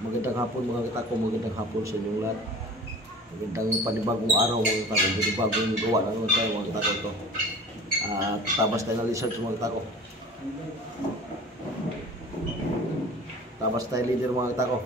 Magandang hapon mga katako, magandang hapon sa inyong lahat. Magandang panibagong araw mga katako, panibagong gawa na naman tayo mga katako ito. Tabas tayo na research mga katako. Tabas tayo leader mga katako.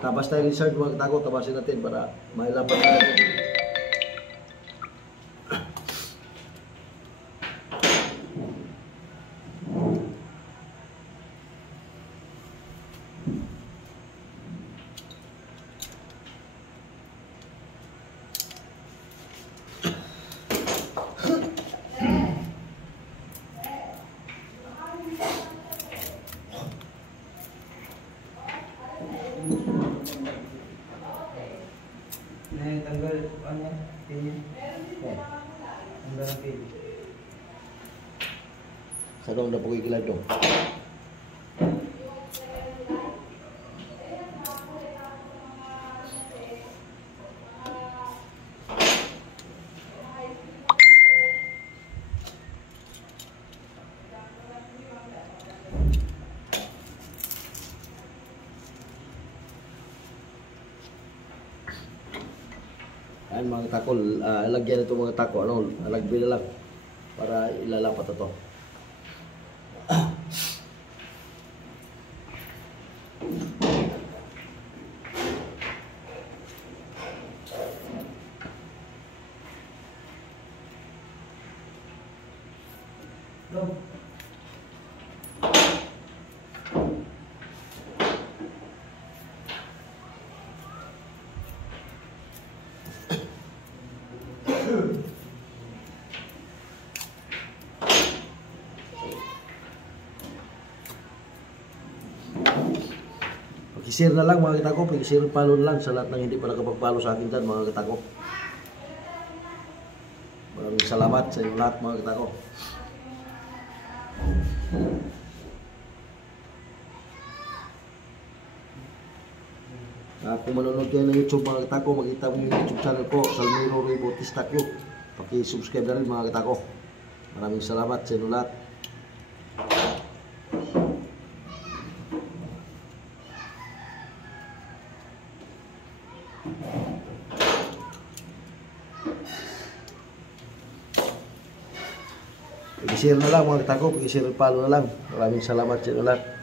Tabas tayo research mga katako, tabasin natin para mailaban natin. Tanggal ano? Pin. Tanggal ang pin. Sa doon na po kikilad doon. Ayan mga tako, lagyan ito mga tako, lagbi na lang para ilalapat ito. Pag-share na lang mga katako, pag-share follow na lang sa lahat ng hindi pa nakapag-follow sa akin dyan mga katako. Maraming salamat sa inyo lahat mga katako. Kung manonood kayo ng YouTube mga katako, makita mo yung YouTube channel ko, Salmiro Rey Bautista Q. Paki-subscribe na rin mga katako. Maraming salamat sa inyo lahat. Pag-share na lang mga katako, pag-share follow na lang. Maraming salamat sa inyo lahat.